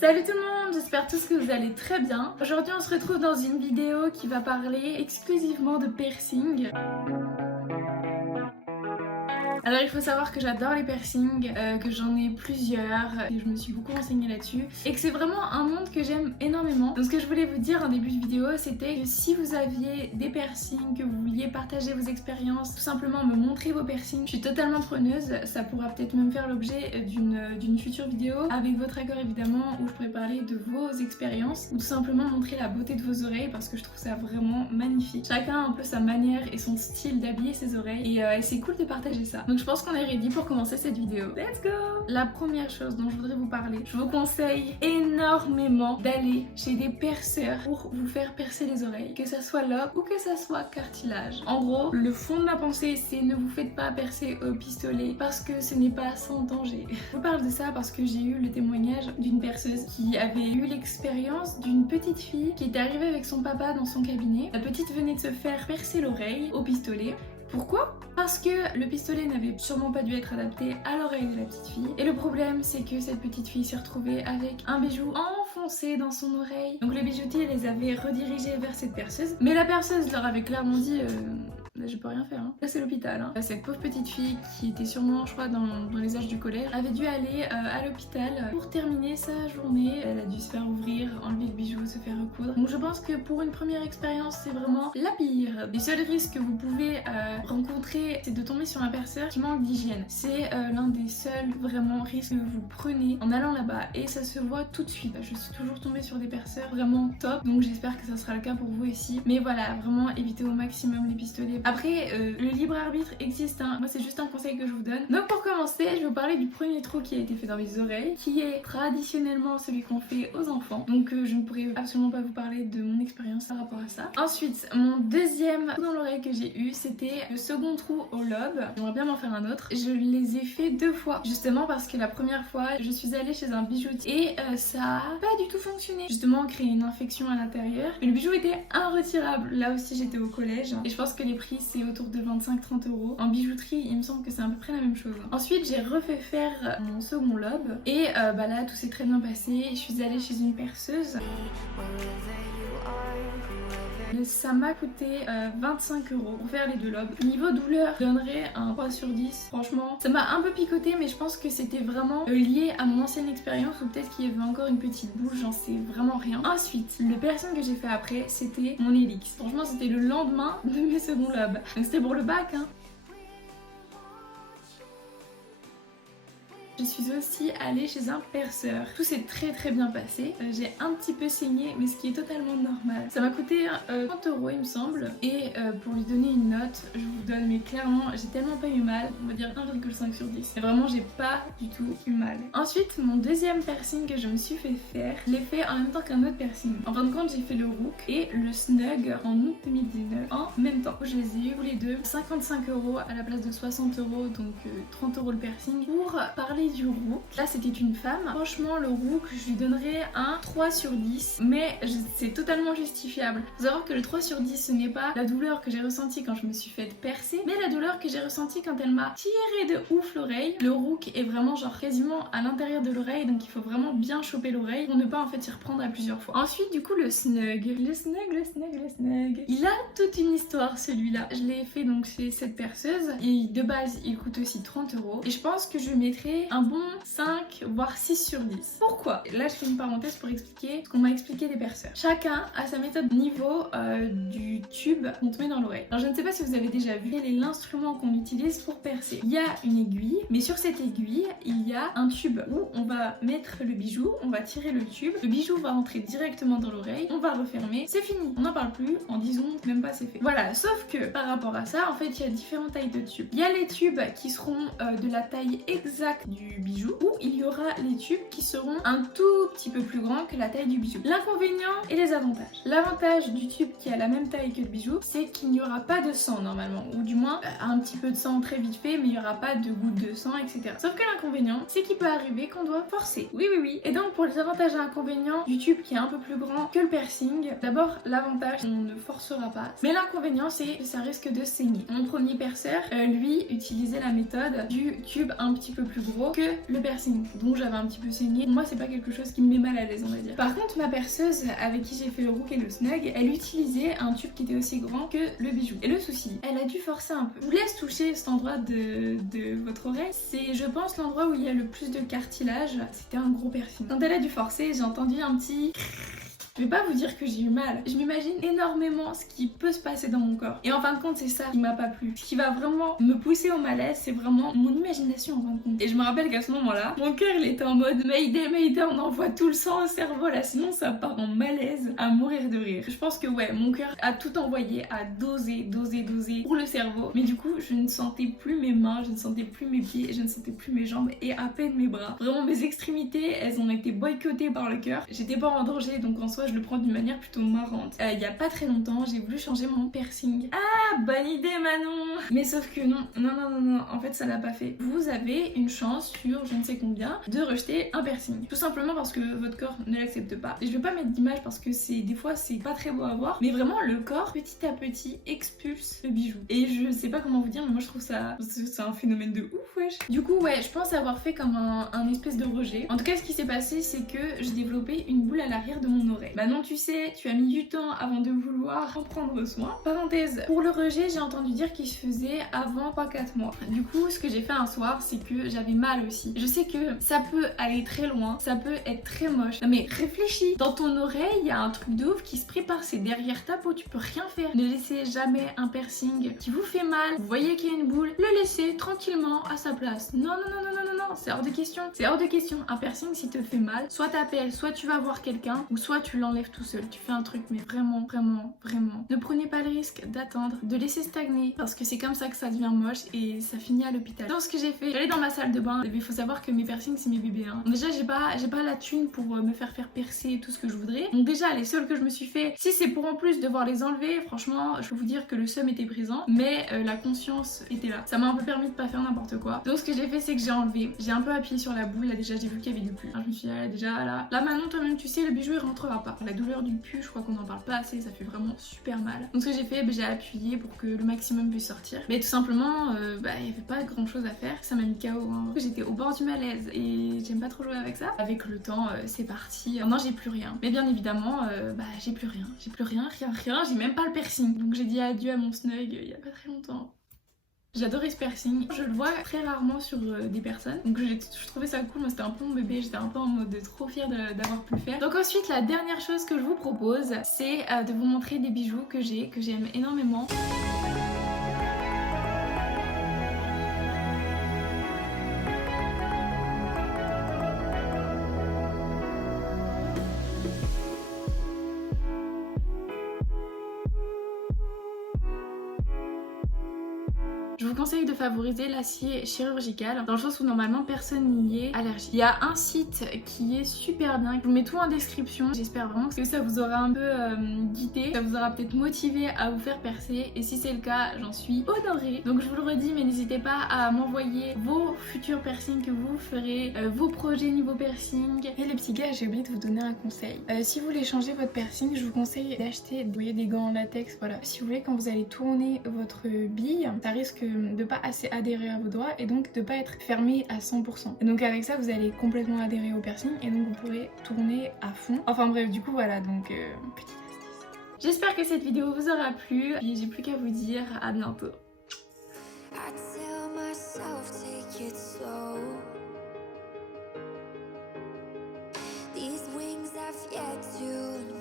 Salut tout le monde, j'espère tous que vous allez très bien. Aujourd'hui on se retrouve dans une vidéo qui va parler exclusivement de piercing. Alors il faut savoir que j'adore les piercings, que j'en ai plusieurs, et je me suis beaucoup renseignée là-dessus et que c'est vraiment un monde que j'aime énormément. Donc ce que je voulais vous dire en début de vidéo, c'était que si vous aviez des piercings, que vous vouliez partager vos expériences, tout simplement me montrer vos piercings, je suis totalement preneuse. Ça pourra peut-être même faire l'objet d'une future vidéo, avec votre accord évidemment, où je pourrais parler de vos expériences ou tout simplement montrer la beauté de vos oreilles parce que je trouve ça vraiment magnifique. Chacun a un peu sa manière et son style d'habiller ses oreilles et c'est cool de partager ça. Donc je pense qu'on est ready pour commencer cette vidéo. Let's go! La première chose dont je voudrais vous parler, je vous conseille énormément d'aller chez des perceurs pour vous faire percer les oreilles, que ça soit lobe ou que ça soit cartilage. En gros, le fond de ma pensée, c'est ne vous faites pas percer au pistolet parce que ce n'est pas sans danger. Je vous parle de ça parce que j'ai eu le témoignage d'une perceuse qui avait eu l'expérience d'une petite fille qui était arrivée avec son papa dans son cabinet. La petite venait de se faire percer l'oreille au pistolet. Pourquoi? Parce que le pistolet n'avait sûrement pas dû être adapté à l'oreille de la petite fille. Et le problème, c'est que cette petite fille s'est retrouvée avec un bijou enfoncé dans son oreille. Donc le bijoutier les avait redirigés vers cette perceuse. Mais la perceuse leur avait clairement dit là, je peux rien faire, hein. Là c'est l'hôpital, hein. Cette pauvre petite fille qui était sûrement, je crois, dans les âges du collège, avait dû aller à l'hôpital pour terminer sa journée. Elle a dû se faire ouvrir, enlever le bijou, se faire recoudre. Donc je pense que pour une première expérience, c'est vraiment la pire. Les seuls risques que vous pouvez rencontrer, c'est de tomber sur un perceur qui manque d'hygiène. C'est l'un des seuls vraiment risques que vous prenez en allant là-bas et ça se voit tout de suite. Je suis toujours tombée sur des perceurs vraiment top, donc j'espère que ça sera le cas pour vous aussi. Mais voilà, vraiment évitez au maximum les pistolets. Après, le libre arbitre existe, hein. Moi c'est juste un conseil que je vous donne. Donc pour commencer, je vais vous parler du premier trou qui a été fait dans les oreilles, qui est traditionnellement celui qu'on fait aux enfants. Donc je ne pourrais absolument pas vous parler de mon expérience par rapport à ça. Ensuite, mon deuxième trou dans l'oreille que j'ai eu, c'était le second trou au lobe. J'aimerais bien m'en faire un autre. Je les ai fait 2 fois, justement parce que la première fois, je suis allée chez un bijoutier et ça a pas du tout fonctionné. Justement, créé une infection à l'intérieur. Le bijou était inretirable. Là aussi, j'étais au collège et je pense que les prix c'est autour de 25-30 €. En bijouterie, il me semble que c'est à peu près la même chose. Ensuite, j'ai refait faire mon second lobe et là, tout s'est très bien passé. Je suis allée chez une perceuse. Ça m'a coûté 25 € pour faire les 2 lobes. Niveau douleur, je donnerais un 3 sur 10. Franchement, ça m'a un peu picoté, mais je pense que c'était vraiment lié à mon ancienne expérience ou peut-être qu'il y avait encore une petite boule, j'en sais vraiment rien. Ensuite, le piercing que j'ai fait après, c'était mon hélix. Franchement, c'était le lendemain de mes seconds lobes. Donc c'était pour le bac, hein. Je suis aussi allée chez un perceur. Tout s'est très bien passé. J'ai un petit peu saigné, mais ce qui est totalement normal. Ça m'a coûté 30 € il me semble. Et pour lui donner une note, je vous donne, mais clairement, j'ai tellement pas eu mal. On va dire 1,5 sur 10. Et vraiment, j'ai pas du tout eu mal. Ensuite, mon deuxième piercing que je me suis fait faire, je l'ai fait en même temps qu'un autre piercing. En fin de compte, j'ai fait le rook et le snug en août 2019 en même temps. Je les ai eu tous les deux. 55 € à la place de 60 €, donc 30 € le piercing. Pour parler du rook, là c'était une femme. Franchement, le rook, je lui donnerais un 3 sur 10, mais c'est totalement justifiable. Faut savoir que le 3 sur 10, ce n'est pas la douleur que j'ai ressentie quand je me suis fait percer, mais la douleur que j'ai ressentie quand elle m'a tiré de ouf l'oreille. Le rook est vraiment genre quasiment à l'intérieur de l'oreille, donc il faut vraiment bien choper l'oreille pour ne pas en fait y reprendre à plusieurs fois. Ensuite, du coup, le snug. Le snug. Il a toute une histoire celui-là. Je l'ai fait donc chez cette perceuse. Et de base, il coûte aussi 30 €. Et je pense que je lui mettrais un bon 5 voire 6 sur 10. Pourquoi? Là je fais une parenthèse pour expliquer ce qu'on m'a expliqué des perceurs. Chacun a sa méthode au niveau du tube qu'on te met dans l'oreille. Alors je ne sais pas si vous avez déjà vu quel est l'instrument qu'on utilise pour percer. Il y a une aiguille, mais sur cette aiguille il y a un tube où on va mettre le bijou, on va tirer le tube, le bijou va rentrer directement dans l'oreille, on va refermer, c'est fini. On n'en parle plus, en 10 secondes, même pas c'est fait. Voilà, sauf que par rapport à ça, en fait il y a différentes tailles de tubes. Il y a les tubes qui seront de la taille exacte du bijou, ou il y aura les tubes qui seront un tout petit peu plus grands que la taille du bijou. L'inconvénient et les avantages. L'avantage du tube qui a la même taille que le bijou, c'est qu'il n'y aura pas de sang normalement, ou du moins un petit peu de sang très vite fait, mais il n'y aura pas de gouttes de sang, etc. Sauf que l'inconvénient, c'est qu'il peut arriver qu'on doit forcer. Oui. Et donc pour les avantages et inconvénients du tube qui est un peu plus grand que le piercing, d'abord l'avantage, on ne forcera pas, mais l'inconvénient c'est que ça risque de saigner. Mon premier perceur, lui, utilisait la méthode du tube un petit peu plus gros que le piercing, donc j'avais un petit peu saigné. Pour moi c'est pas quelque chose qui me met mal à l'aise on va dire. Par contre ma perceuse avec qui j'ai fait le rook et le snug, elle utilisait un tube qui était aussi grand que le bijou. Et le souci, elle a dû forcer un peu. Je vous laisse toucher cet endroit de votre oreille. C'est je pense l'endroit où il y a le plus de cartilage. C'était un gros piercing. Quand elle a dû forcer, j'ai entendu un petit... Je vais pas vous dire que j'ai eu mal. Je m'imagine énormément ce qui peut se passer dans mon corps. Et en fin de compte, c'est ça qui m'a pas plu. Ce qui va vraiment me pousser au malaise, c'est vraiment mon imagination en fin de compte. Et je me rappelle qu'à ce moment-là, mon cœur il était en mode Mayday, Mayday, on envoie tout le sang au cerveau là, sinon ça part en malaise à mourir de rire. Je pense que ouais, mon cœur a tout envoyé, à doser pour le cerveau. Mais du coup, je ne sentais plus mes mains, je ne sentais plus mes pieds, je ne sentais plus mes jambes et à peine mes bras. Vraiment mes extrémités, elles ont été boycottées par le cœur. J'étais pas en danger, donc en soi je le prends d'une manière plutôt marrante. Il y a pas très longtemps, j'ai voulu changer mon piercing. Ah, bonne idée Manon. Mais sauf que non, en fait ça l'a pas fait. Vous avez une chance sur je ne sais combien de rejeter un piercing. Tout simplement parce que votre corps ne l'accepte pas. Et je vais pas mettre d'image parce que des fois c'est pas très beau à voir, mais vraiment le corps petit à petit expulse le bijou. Et je sais pas comment vous dire, mais moi je trouve ça c'est un phénomène de ouf wesh. Du coup ouais, je pense avoir fait comme un espèce de rejet. En tout cas ce qui s'est passé c'est que j'ai développé une boule à l'arrière de mon oreille. Bah non, tu sais, tu as mis du temps avant de vouloir en prendre soin. Parenthèse, pour le rejet, j'ai entendu dire qu'il se faisait avant 3-4 mois. Du coup, ce que j'ai fait un soir, c'est que j'avais mal aussi. Je sais que ça peut aller très loin, ça peut être très moche. Non mais réfléchis, dans ton oreille, il y a un truc de ouf qui se prépare, c'est derrière ta peau, tu peux rien faire. Ne laissez jamais un piercing qui vous fait mal, vous voyez qu'il y a une boule, le laissez tranquillement à sa place. Non, c'est hors de question. C'est hors de question. Un piercing, si te fait mal, soit t'appelles, soit tu vas voir quelqu'un, ou soit tu l'enlèves tout seul. Tu fais un truc, mais vraiment. Ne prenez pas le risque d'attendre, de laisser stagner, parce que c'est comme ça que ça devient moche et ça finit à l'hôpital. Donc ce que j'ai fait, j'allais dans ma salle de bain. Il faut savoir que mes piercings, c'est mes bébés. Hein. Déjà, j'ai pas la thune pour me faire percer tout ce que je voudrais. Donc déjà, les seuls que je me suis fait, si c'est pour en plus devoir les enlever, franchement, je peux vous dire que le seum était présent, mais la conscience était là. Ça m'a un peu permis de pas faire n'importe quoi. Donc ce que j'ai fait, c'est que j'ai enlevé. J'ai un peu appuyé sur la boule. Là déjà, j'ai vu qu'il y avait du pus. Alors, je me suis dit, ah, déjà là maintenant, toi-même, tu sais, le bijou il rentrera pas. La douleur du pus, je crois qu'on en parle pas assez, ça fait vraiment super mal. Donc ce que j'ai fait, j'ai appuyé pour que le maximum puisse sortir. Mais tout simplement, il y avait pas grand chose à faire. Ça m'a mis KO. Hein. J'étais au bord du malaise et j'aime pas trop jouer avec ça. Avec le temps, c'est parti. Maintenant, j'ai plus rien. Mais bien évidemment, j'ai plus rien. J'ai plus rien. J'ai même pas le piercing. Donc j'ai dit adieu à mon snug il y a pas très longtemps. J'adorais ce piercing, je le vois très rarement sur des personnes, donc je trouvais ça cool, moi c'était un peu mon bébé, j'étais un peu en mode trop fière d'avoir pu le faire. Donc ensuite la dernière chose que je vous propose, c'est de vous montrer des bijoux que j'aime énormément. Je vous conseille de favoriser l'acier chirurgical dans le sens où normalement personne n'y est allergique. Il y a un site qui est super bien, je vous mets tout en description. J'espère vraiment que ça vous aura un peu guidé, ça vous aura peut-être motivé à vous faire percer et si c'est le cas, j'en suis honorée. Donc je vous le redis, mais n'hésitez pas à m'envoyer vos futurs piercings que vous ferez, vos projets niveau piercing. Et les petits gars, j'ai oublié de vous donner un conseil. Si vous voulez changer votre piercing, je vous conseille d'acheter des gants en latex, voilà. Si vous voulez, quand vous allez tourner votre bille, ça risque de pas assez adhérer à vos doigts et donc de pas être fermé à 100%. Et donc avec ça vous allez complètement adhérer au piercing et donc vous pourrez tourner à fond. Enfin bref, du coup voilà, donc petite astuce. J'espère que cette vidéo vous aura plu et j'ai plus qu'à vous dire à bientôt.